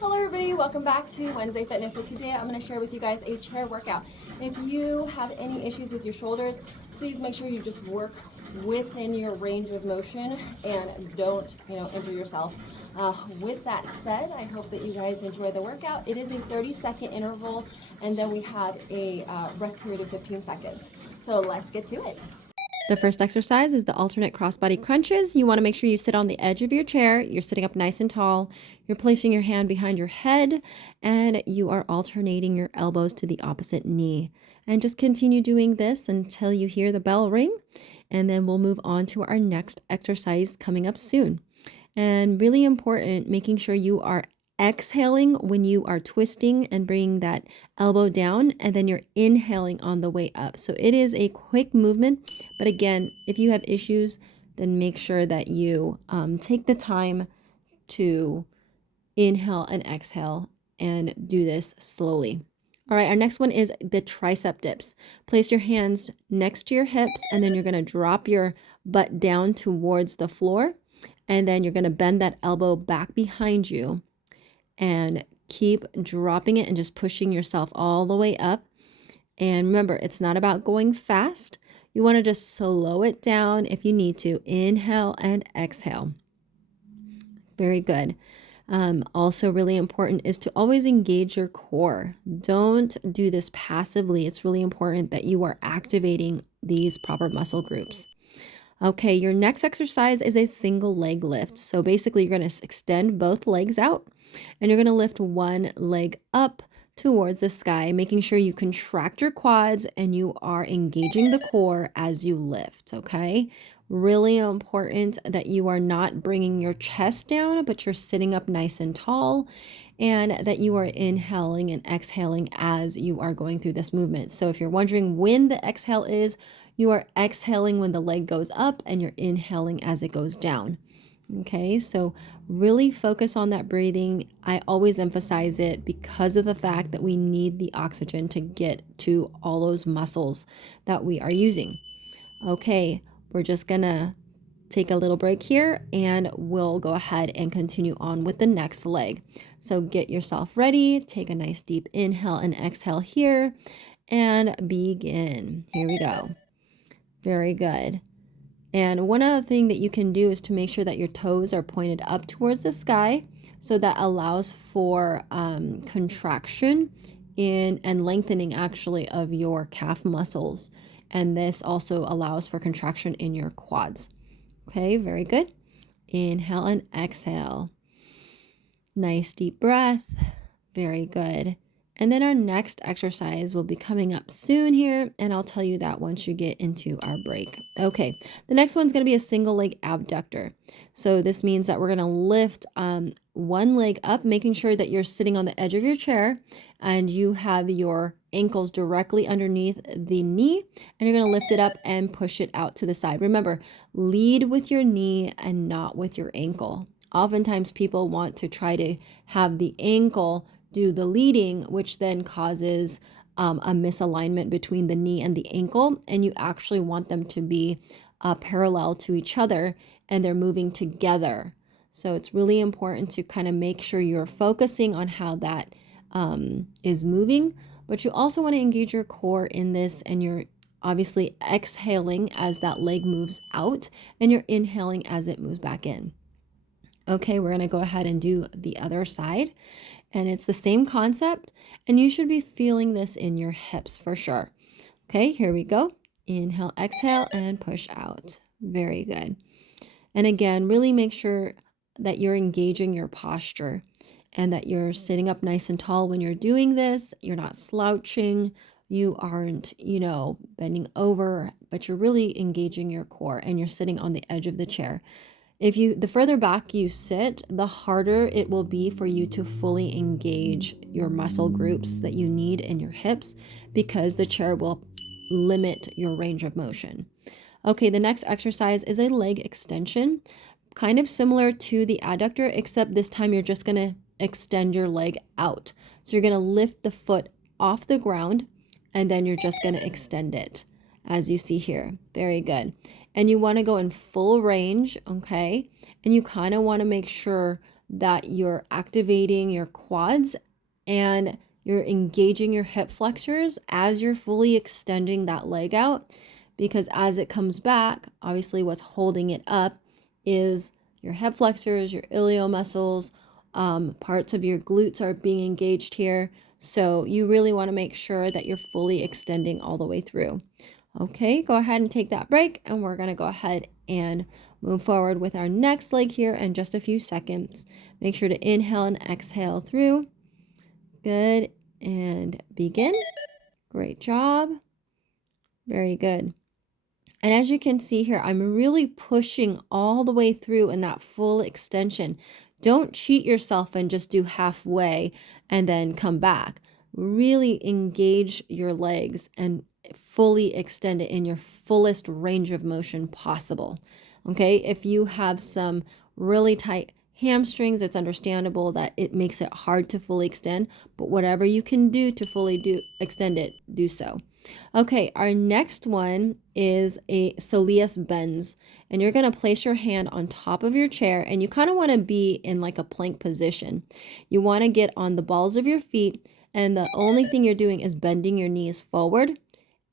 Hello everybody, welcome back to Wednesday Fitness. So today I'm going to share with you guys a chair workout. If you have any issues with your shoulders, please make sure you just work within your range of motion and don't, injure yourself. With that said, I hope that you guys enjoy the workout. It is a 30-second interval, and then we have a rest period of 15 seconds. So let's get to it. The first exercise is the alternate crossbody crunches. You want to make sure you sit on the edge of your chair. You're sitting up nice and tall. You're placing your hand behind your head, and you are alternating your elbows to the opposite knee. And just continue doing this until you hear the bell ring, and then we'll move on to our next exercise coming up soon. And really important, making sure you are exhaling when you are twisting and bringing that elbow down, and then you're inhaling on the way up. So it is a quick movement, but again, if you have issues, then make sure that you take the time to inhale and exhale and do this slowly. All right, our next one is the tricep dips. Place your hands next to your hips, and then you're going to drop your butt down towards the floor, and then you're going to bend that elbow back behind you and keep dropping it and just pushing yourself all the way up. And remember, it's not about going fast. You want to just slow it down if you need to. Inhale and exhale. Very good. Also really important is to always engage your core. Don't do this passively. It's really important that you are activating these proper muscle groups. Okay, your next exercise is a single leg lift. So basically you're going to extend both legs out, and you're going to lift one leg up towards the sky, making sure you contract your quads and you are engaging the core as you lift, okay? Really important that you are not bringing your chest down, but you're sitting up nice and tall, and that you are inhaling and exhaling as you are going through this movement. So if you're wondering when the exhale is, you are exhaling when the leg goes up, and you're inhaling as it goes down. Okay, so really focus on that breathing. I always emphasize it because of the fact that we need the oxygen to get to all those muscles that we are using. Okay, we're just gonna take a little break here, and we'll go ahead and continue on with the next leg. So get yourself ready, take a nice deep inhale and exhale here, and begin. Here we go. Very good. And one other thing that you can do is to make sure that your toes are pointed up towards the sky. So that allows for contraction in and lengthening actually of your calf muscles. And this also allows for contraction in your quads. Okay, very good. Inhale and exhale. Nice deep breath. Very good. And then our next exercise will be coming up soon here, and I'll tell you that once you get into our break. Okay, the next one's going to be a single leg abductor. So this means that we're going to lift one leg up, making sure that you're sitting on the edge of your chair and you have your ankles directly underneath the knee, and you're going to lift it up and push it out to the side. Remember, lead with your knee and not with your ankle. Oftentimes people want to try to have the ankle do the leading, which then causes a misalignment between the knee and the ankle, and you actually want them to be parallel to each other, and they're moving together. So it's really important to kind of make sure you're focusing on how that is moving, but you also want to engage your core in this, and you're obviously exhaling as that leg moves out, and you're inhaling as it moves back in. Okay, we're going to go ahead and do the other side. And it's the same concept, and you should be feeling this in your hips for sure. Okay, here we go. Inhale, exhale, and push out. Very good. And again, really make sure that you're engaging your posture and that you're sitting up nice and tall when you're doing this. You're not slouching. You aren't, bending over, but you're really engaging your core, and you're sitting on the edge of the chair. The further back you sit, the harder it will be for you to fully engage your muscle groups that you need in your hips, because the chair will limit your range of motion. Okay, the next exercise is a leg extension, kind of similar to the adductor, except this time you're just going to extend your leg out. So you're going to lift the foot off the ground, and then you're just going to extend it, as you see here. Very good. And you want to go in full range, okay? And you kind of want to make sure that you're activating your quads and you're engaging your hip flexors as you're fully extending that leg out, because as it comes back, obviously what's holding it up is your hip flexors, your ilio muscles, parts of your glutes are being engaged here. So you really want to make sure that you're fully extending all the way through. Okay, go ahead and take that break, and we're going to go ahead and move forward with our next leg here in just a few seconds. Make sure to inhale and exhale through. Good. And begin. Great job. Very good. And as you can see here, I'm really pushing all the way through in that full extension. Don't cheat yourself and just do halfway and then come back. Really engage your legs and fully extend it in your fullest range of motion possible. Okay, if you have some really tight hamstrings, it's understandable that it makes it hard to fully extend, but whatever you can do to fully extend it, do so. Okay, our next one is a soleus bends, and you're going to place your hand on top of your chair, and you kind of want to be in like a plank position. You want to get on the balls of your feet, and the only thing you're doing is bending your knees forward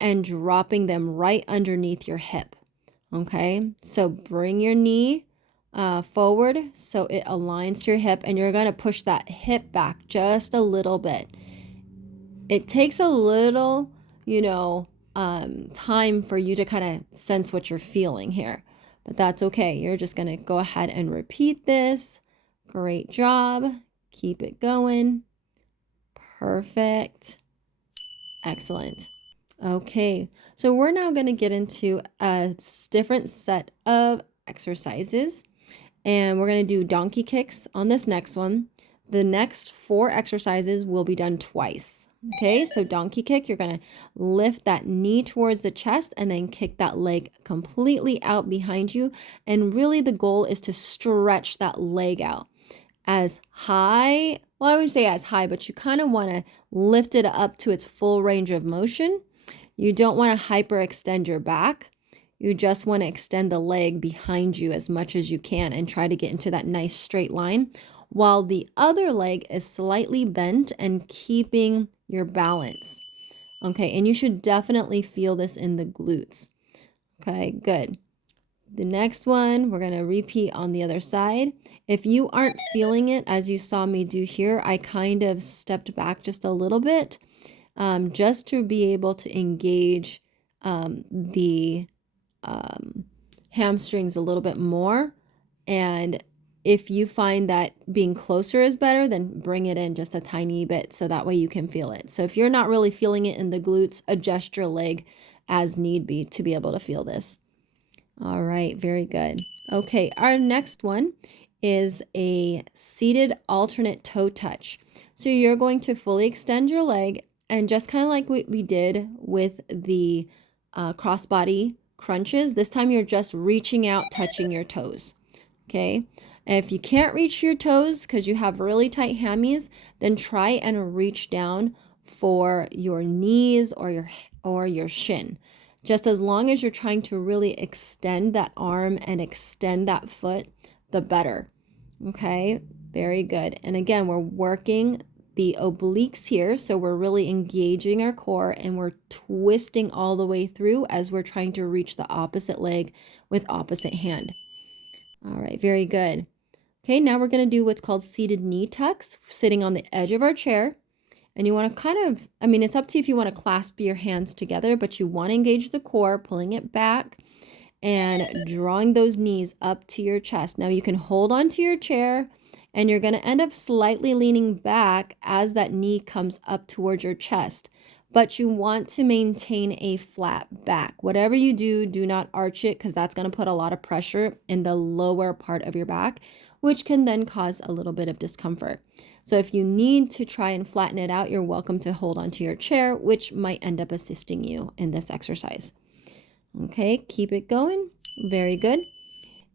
and dropping them right underneath your hip. Okay, so bring your knee forward so it aligns to your hip, and you're going to push that hip back just a little bit. It takes a little time for you to kind of sense what you're feeling here, but that's okay. You're just going to go ahead and repeat this. Great job. Keep it going. Perfect. Excellent. Okay, so we're now going to get into a different set of exercises, and we're going to do donkey kicks on this next one. The next 4 exercises will be done twice. Okay, so donkey kick, you're going to lift that knee towards the chest and then kick that leg completely out behind you. And really the goal is to stretch that leg out as high. Well, I wouldn't say as high, but you kind of want to lift it up to its full range of motion. You don't want to hyperextend your back. You just want to extend the leg behind you as much as you can and try to get into that nice straight line, while the other leg is slightly bent and keeping your balance. Okay, and you should definitely feel this in the glutes. Okay, good. The next one, we're going to repeat on the other side. If you aren't feeling it, as you saw me do here, I kind of stepped back just a little bit, just to be able to engage the hamstrings a little bit more. And if you find that being closer is better, then bring it in just a tiny bit so that way you can feel it. So if you're not really feeling it in the glutes, adjust your leg as need be to be able to feel this. All right, very good. Okay, our next one is a seated alternate toe touch. So you're going to fully extend your leg, and just kind of like what we did with the crossbody crunches, this time you're just reaching out, touching your toes. Okay, and if you can't reach your toes because you have really tight hammies, then try and reach down for your knees or your shin. Just as long as you're trying to really extend that arm and extend that foot, the better. Okay, very good. And again, we're working the obliques here, so we're really engaging our core and we're twisting all the way through as we're trying to reach the opposite leg with opposite hand. All right, very good. Okay, now we're going to do what's called seated knee tucks, sitting on the edge of our chair. And you want to kind of, it's up to you if you want to clasp your hands together, but you want to engage the core, pulling it back and drawing those knees up to your chest. Now you can hold onto your chair, and you're going to end up slightly leaning back as that knee comes up towards your chest. But you want to maintain a flat back. Whatever you do, do not arch it, because that's going to put a lot of pressure in the lower part of your back, which can then cause a little bit of discomfort. So if you need to try and flatten it out, you're welcome to hold onto your chair, which might end up assisting you in this exercise. Okay, keep it going. Very good.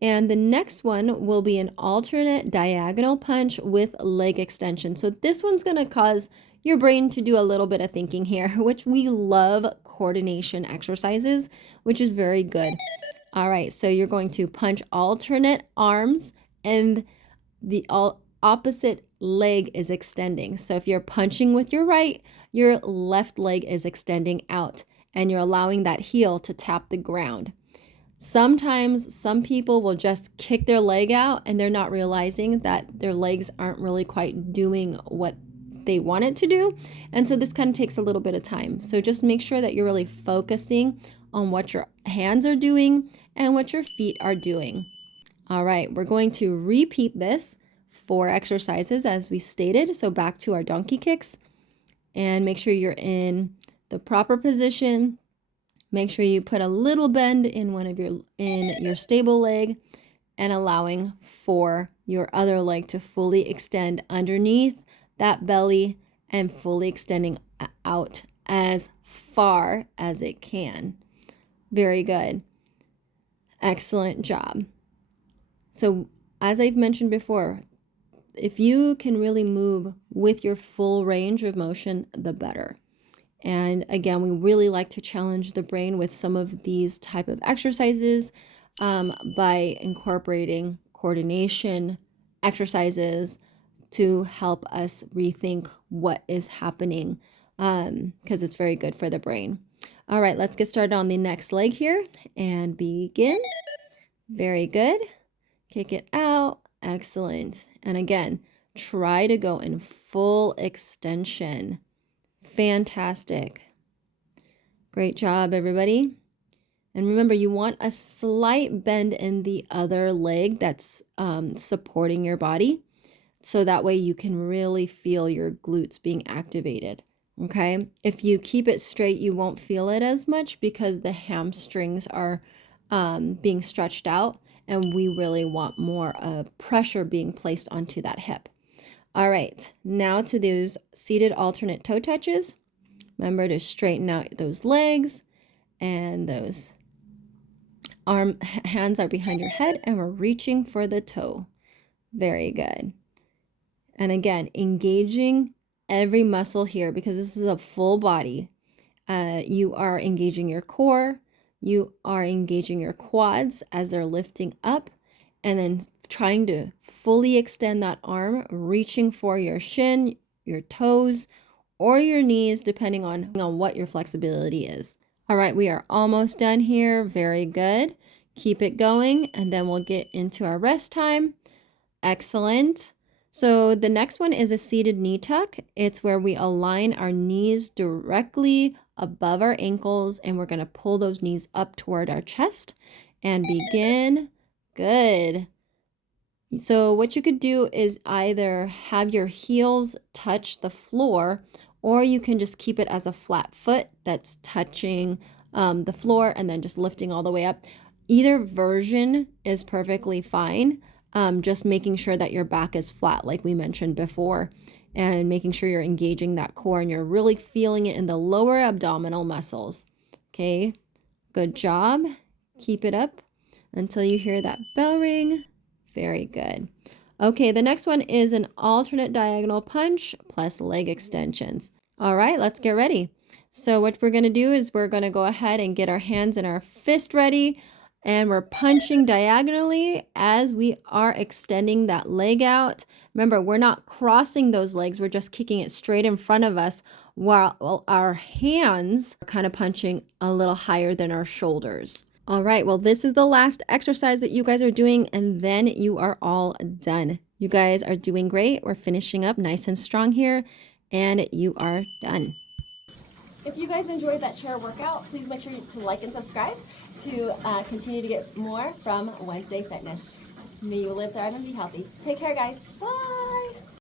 And the next one will be an alternate diagonal punch with leg extension. So this one's going to cause your brain to do a little bit of thinking here, which we love coordination exercises, which is very good. All right, so you're going to punch alternate arms, and opposite leg is extending. So if you're punching with your right, your left leg is extending out and you're allowing that heel to tap the ground. Sometimes some people will just kick their leg out and they're not realizing that their legs aren't really quite doing what they want it to do. And so this kind of takes a little bit of time. So just make sure that you're really focusing on what your hands are doing and what your feet are doing. All right, we're going to repeat this 4 exercises as we stated. So back to our donkey kicks, and make sure you're in the proper position. Make sure you put a little bend in your stable leg and allowing for your other leg to fully extend underneath that belly and fully extending out as far as it can. Very good. Excellent job. So as I've mentioned before, if you can really move with your full range of motion, the better. And again, we really like to challenge the brain with some of these type of exercises by incorporating coordination exercises to help us rethink what is happening because it's very good for the brain. All right, let's get started on the next leg here and begin. Very good. Kick it out. Excellent. And again, try to go in full extension. Fantastic. Great job, everybody. And remember, you want a slight bend in the other leg that's supporting your body. So that way you can really feel your glutes being activated. Okay. If you keep it straight, you won't feel it as much because the hamstrings are being stretched out. And we really want more pressure being placed onto that hip. All right, now to those seated alternate toe touches. Remember to straighten out those legs and those hands are behind your head and we're reaching for the toe. Very good. And again, engaging every muscle here because this is a full body. You are engaging your core, you are engaging your quads as they're lifting up and then trying to fully extend that arm, reaching for your shin, your toes, or your knees, depending on what your flexibility is. All right, we are almost done here. Very good. Keep it going, and then we'll get into our rest time. Excellent. So the next one is a seated knee tuck. It's where we align our knees directly above our ankles, and we're going to pull those knees up toward our chest and begin. Good. So what you could do is either have your heels touch the floor, or you can just keep it as a flat foot that's touching the floor and then just lifting all the way up. Either version is perfectly fine. Just making sure that your back is flat like we mentioned before and making sure you're engaging that core and you're really feeling it in the lower abdominal muscles. Okay, good job. Keep it up until you hear that bell ring. Very good. Okay, the next one is an alternate diagonal punch plus leg extensions. All right, let's get ready. So what we're going to do is we're going to go ahead and get our hands and our fist ready. And we're punching diagonally as we are extending that leg out. Remember, we're not crossing those legs. We're just kicking it straight in front of us while our hands are kind of punching a little higher than our shoulders. All right, well, this is the last exercise that you guys are doing, and then you are all done. You guys are doing great. We're finishing up nice and strong here, and you are done. If you guys enjoyed that chair workout, please make sure to like and subscribe to continue to get more from Wednesday Fitness. May you live, thrive, and be healthy. Take care, guys. Bye.